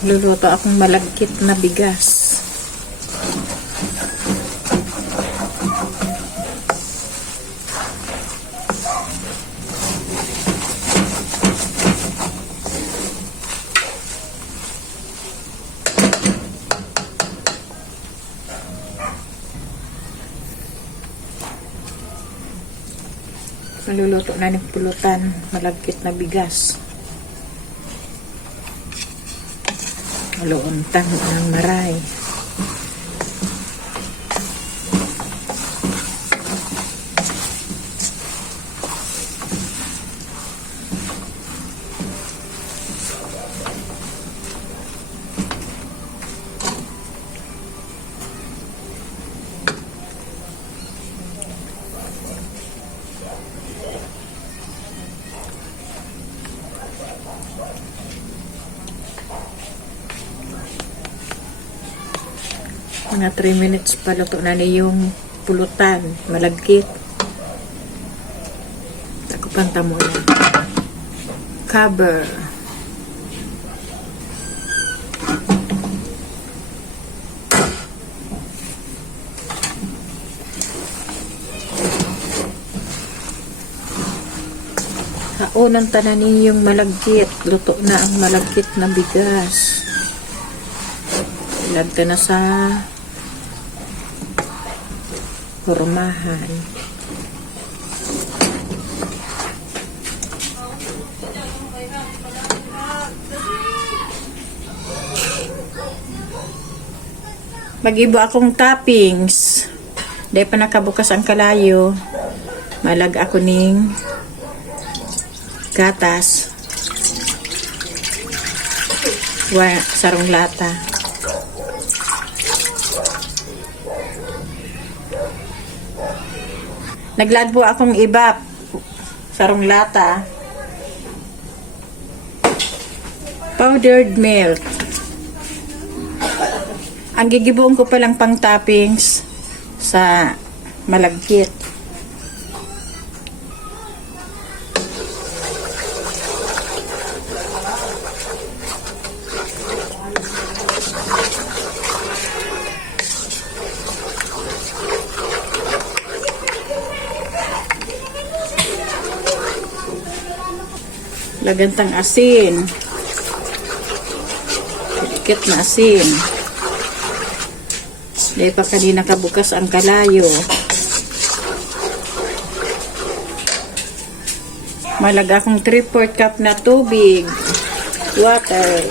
Luluto akong malagkit na bigas. Maluluto na ng pulutan, malagkit na bigas. Maluuntang ng maray. Mga 3 minutes pa luto na yung pulutan, malagkit. Takupanta mo na. Cover. Kaunang tananin yung malagkit. Luto na ang malagkit na bigas. Ilagta na sa kurmahan. Mag-ibo akong toppings. Dahil pa nakabukas ang kalayo. Malag ako ning gatas. Sarong lata. Naglag po akong iba sarong lata. Powdered milk. Ang gigibuong ko palang pang toppings sa malagkit. Lagantang asin. Dikit na asin. Dahil pa kanina kabukas ang kalayo. Malaga akong 3/4 cup na tubig. Water.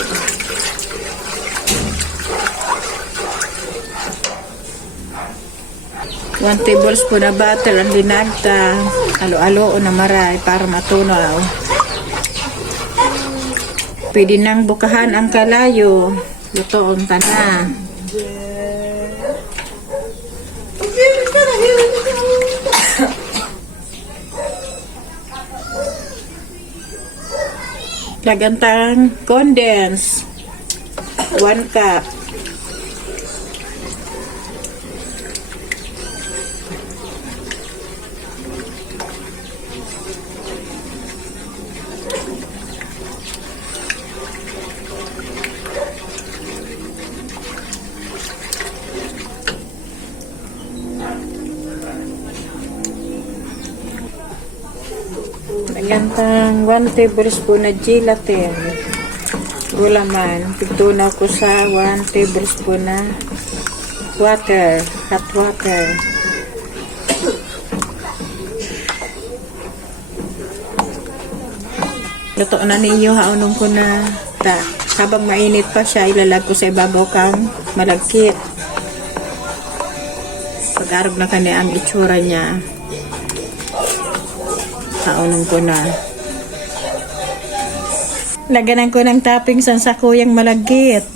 One tablespoon na butter ang linagta. Alo-alo o na maray para matunaw. Pwede nang bukahan ang kalayo. Luto ang tana. Lagantang condense. 1 cup. Lagantang 1 tablespoon na gelatin. Gulaman. Pagtunaw ko sa 1 tablespoon na water. Hot water. Luto na ninyo. Haunong ko na habang mainit pa siya, ilalag ko sa ibabaw kang malagkit. Pag-arog na kanya ang itsura niya. Kaunong ko na. Laganan ko ng toppings ang sakuyang malagkit.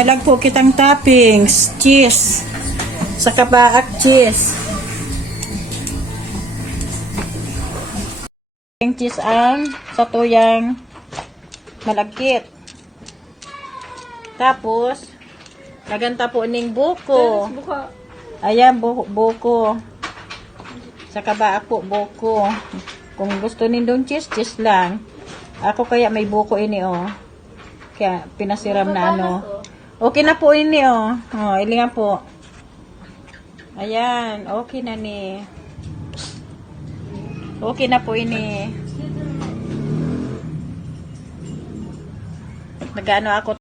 Malagpo kitang toppings. Cheese. Sa kabaak cheese. Yung cheese ang sa tuyang malagkit. Tapos, naganta po ning buko. Ayan, buko. Sa kabaak po, buko. Kung gusto nindong cheese, cheese lang. Ako kaya may buko ini, oh. Kaya pinasiram na ano. Okay na po ini, oh. Oh, ilingan po. Ayan, okay na ni. Okay na po ini. Nagano ako